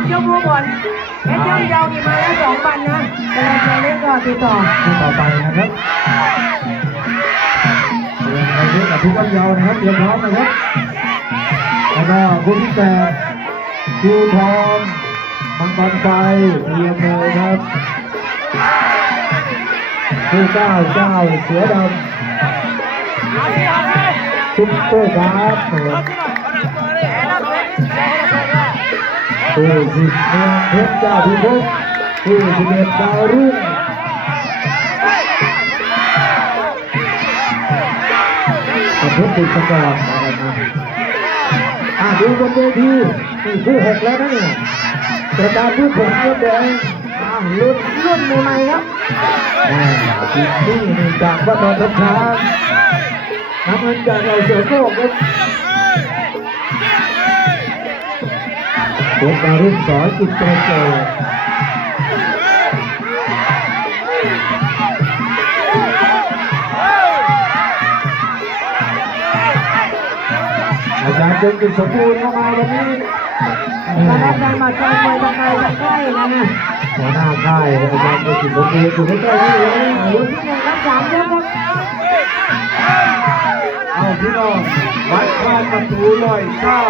ามยกรู้ผลเพชรย่อมเยานี่มาแล้ว2,000นะแต่เราจะเล่นก็ติดต่อไปนะครับเตรียมไปเล่นกับทุกวันยาวนะครับเตรียมพร้อมนะครับแล้วก็คู่ที่8ชูทองมังกรไฟเรียมเลยครับคู่9เจ้าเสือดำซุปเปอร์ครับคู่10เมืองเพชรเจ้าพิภพคู่11ดาวรุ่งกับเพชรติดสกอร์นะครับดูบนเวทีนี่คู่6แล้วนะเนี่ยประกาศคู่6เริ่มแดงรุ่นใหม่ๆครับทีมนี่จากวัดนนทช้างน้ำเงินจากเราเสือโก้ครับตัวการุณสอนจิตใจเกิดอาจารย์เจนกินสมบูรณ์เข้ามาวันนี้มาแล้วการมาใจมวยตะไคร้ตะไคร้นะฮะหัวหน้าค่ายอาจารย์เจนกินสมบูรณ์อยู่ใกล้ๆนี่เลยอยู่ที่1ครับ3ยกครับเอาพี่น้องวัดข้าวประตูลอยเช้า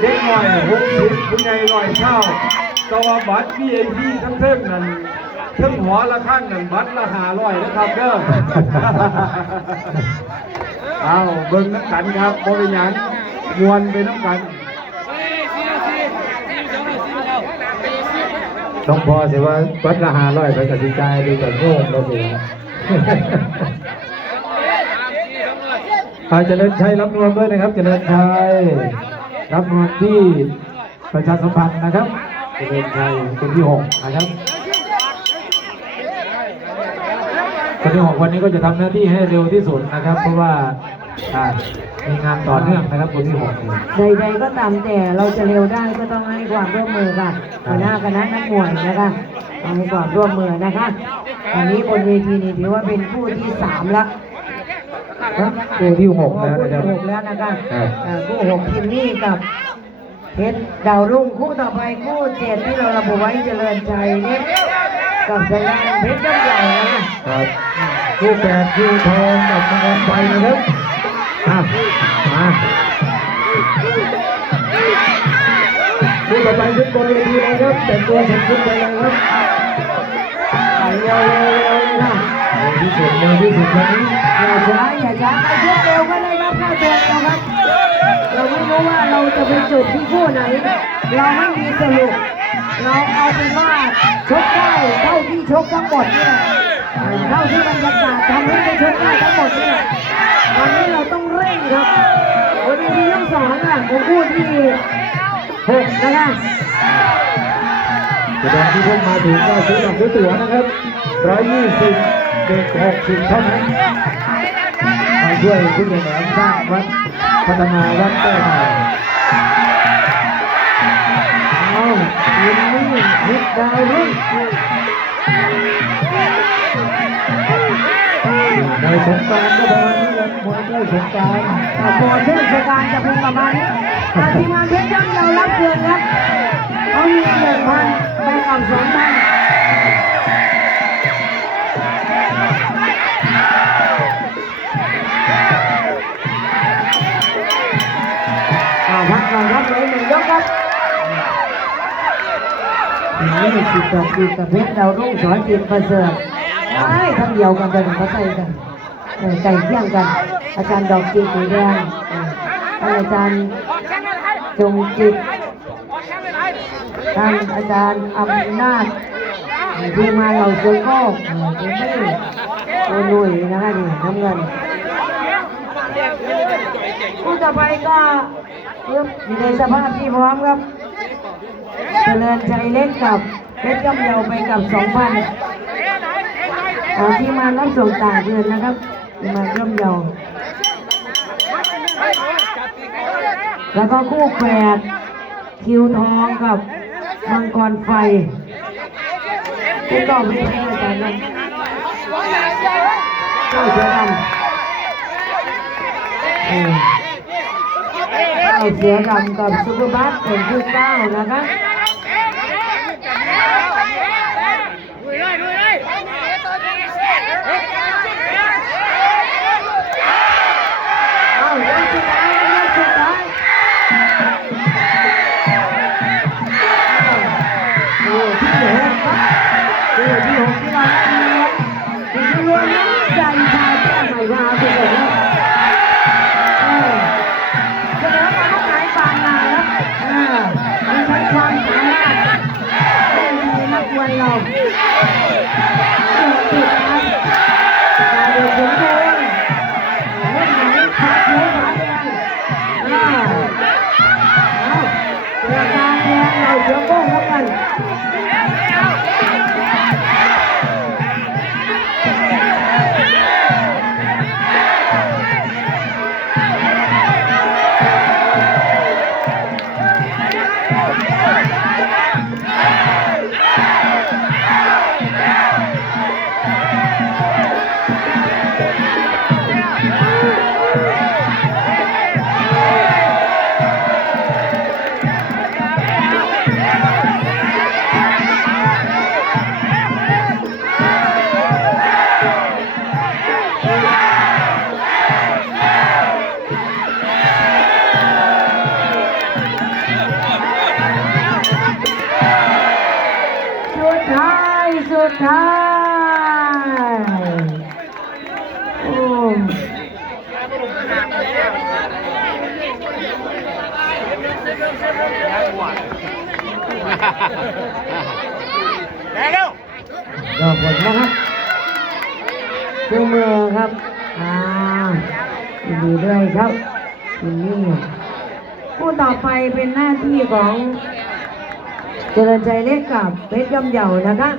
เด็กหน่อย60ผู้ใหญ่ลอยเช้าตัวบัตร VIP ทั้งเท่งนั้นเท่งหัวละข้างนั้นบัตรละ500นะครับเด้อเอาเบิ่งน้ำกันครับบริยานมวนไปน้ำกันต้องพอสิว่าวัดละ500ไปตัดสินใจดูแต่โง่เราสิเจริญชัยรับนวลด้วยนะครับเจริญชัยรับนวลที่ประชาสัมพันธ์นะครับเจริญชัยคนที่6นะครับคนที่6วันนี้ก็จะทำหน้าที่ให้เร็วที่สุดนะครับเพราะว่ามีงานต่อเนื่องนะครับคนที่6ใดๆก็ตามแต่เราจะเร็วได้ก็ต้องให้ความร่วมมือกันหัวหน้าคณะนักมวยนะคะต้องให้ความร่วมมือนะคะอันนี้บนเวทีนี้ถือว่าเป็นคู่ที่3แล้วคู่ที่6แล้วนะครับคู่ที่6แล้วนะคะคู่6ทีมนี้กับเพชรดาวรุ่งคู่ต่อไปคู่7ที่เราระบุไว้เจริญชัยนี่กับทางด้านเพชรย่อมใหญ่นะครับคู่8คู่ทองกับมังกรไฟนะครับมาคู่ต่อไปขึ้นบนเวทีเลยครับแต่งตัวเสร็จขึ้นไปเลยครับเร็วนะที่สุดวันนี้อย่าช้าไปเยอะเร็วก็ได้รับค่าตัวนะครับเราไม่รู้ว่าเราจะไปจุดที่คู่ไหนเราไม่มีสรุปเราเอาเป็นว่าชกได้เท่าที่ชกทั้งหมดเนี่ยเท่าที่บรรยากาศทำให้ได้ชกได้ทั้งหมดเนี่ยวันนี้เราต้องเร่งครับวันนี้ที่ยก2ค่ะของคู่ที่6นะคะแสดงที่เพิ่งมาถึงก็ซื้อบัตรซื้อตั๋วนะครับ120เด็ก60เท่านั้นมาช่วยคุณแหลมสร้างวัดพัฒนาวัดแก้ใหม่ทีมนี้เพชรดาวรุ่งในสงการก็ประมาณนี้แหละมวยใกล้สงการพอเทศกาลจะเป็นประมาณนี้ทีมงานเพชรย่อมเยารับเกินครับเขามี1,000แบ่งออก2,000พักก่อนครับเลย1 ยกครับทีนี้สิบกับเพชรดาวรุ่งสอนจิตประเสริฐทำเดียวกันเป็นเขาใจกันไก่เที่ยงกันอาจารย์ดอกจีสีแดงอาจารย์จงจิตท่านอาจารย์อำนาจทีมงานเราเสือโก้ทีนี่ตัวหนุ่ยนะคะนี่น้ำเงินคู่ต่อไปก็อยู่ในสภาพที่พร้อมครับเจริญชัยเล็กกับเพชรย่อมเยาไปกับ 2,000ที่มารับส่งต่างเดือนนะครับที่มาย่อมเยาแล้วก็คู่แฝดคิวทองกับมังกรไฟคู่ต่อไปเป็นอาจารย์นั้นเจ้าเสือดำเสือดำกับซุปเปอร์บัสเป็นคู่9นะคะ เสือโค้งครับกันสุดท้ายโอ้ก็ผลนะครับชูมือครับยินดีด้วยครับยินดีผู้ต่อไปเป็นหน้าที่ของเจริญใจเล็กกับเพชรย่อมเยาว์นะคะ